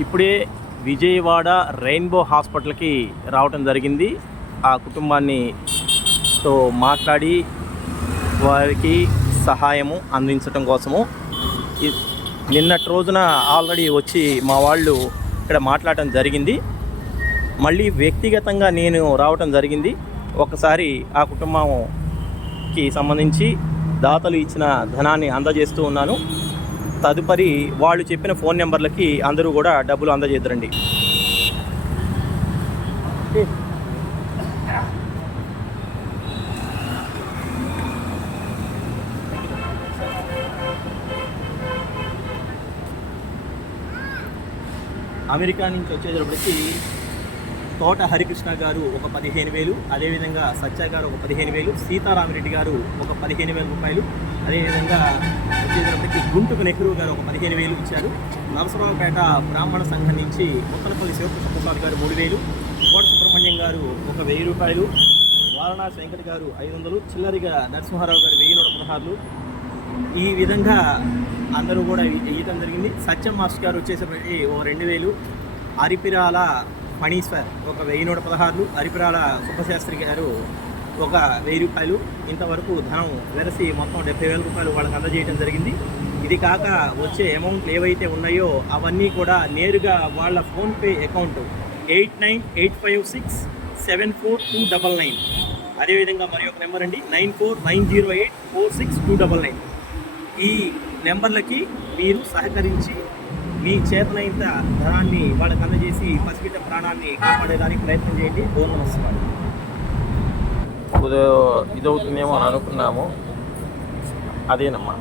ఇప్పుడే విజయవాడ రెయిన్బో హాస్పిటల్కి రావటం జరిగింది. ఆ కుటుంబాన్ని తో మాట్లాడి వారికి సహాయము అందించడం కోసము. నిన్నటి రోజున ఆల్రెడీ వచ్చి మా వాళ్ళు ఇక్కడ మాట్లాడటం జరిగింది. మళ్ళీ వ్యక్తిగతంగా నేను రావటం జరిగింది. ఒకసారి ఆ కుటుంబంకి సంబంధించి దాతలు ఇచ్చిన ధనాన్ని అందజేస్తూ ఉన్నాను. తదుపరి వాళ్ళు చెప్పిన ఫోన్ నెంబర్లకి అందరూ కూడా డబ్బులు అందజేద్దరండి. అమెరికా నుంచి వచ్చేటప్పటికి తోట హరికృష్ణ గారు ఒక 15,000, అదేవిధంగా సత్య గారు ఒక 15,000, సీతారామిరెడ్డి గారు ఒక 15,000 రూపాయలు, అదేవిధంగా వచ్చేటప్పటికి గుంటుకు నెహ్రూ గారు ఒక 15,000 ఇచ్చారు. నరసరావుపేట బ్రాహ్మణ సంఘం నుంచి ముత్తనపల్లి శివకృష్ణప్రసాద్ గారు 3,000, కోట సుబ్రహ్మణ్యం గారు ఒక 1,000 రూపాయలు, వారణాసి వెంకట గారు 500, చిల్లరిగా నరసింహారావు గారు 1,116. ఈ విధంగా అందరూ కూడా ఇవ్వడం జరిగింది. సత్యం మాస్టర్ గారు వచ్చేసరికి ఒక 2,000, అరిపిరాల ఫణీశ్వర్ ఒక 1,116, అరిపిరాల సుబ్బశాస్త్రి గారు ఒక 1,000 రూపాయలు. ఇంతవరకు ధనం వెరసి మొత్తం 70,000 రూపాయలు వాళ్ళకి అందజేయడం జరిగింది. ఇది కాక వచ్చే అమౌంట్లు ఏవైతే ఉన్నాయో అవన్నీ కూడా నేరుగా వాళ్ళ ఫోన్పే అకౌంట్ 8985674299, అదేవిధంగా మరి ఒక నెంబర్ అండి 9490846299. ఈ నెంబర్లకి మీరు సహకరించి మీ చేతనైన ధనాన్ని వాళ్ళకి అందజేసి పసిబిడ్డ ప్రాణాన్ని కాపాడేదానికి ప్రయత్నం చేయండి. ఓం నమస్కారం. ఇదవుతుందేమో అని అనుకున్నాము, అదేనమ్మా.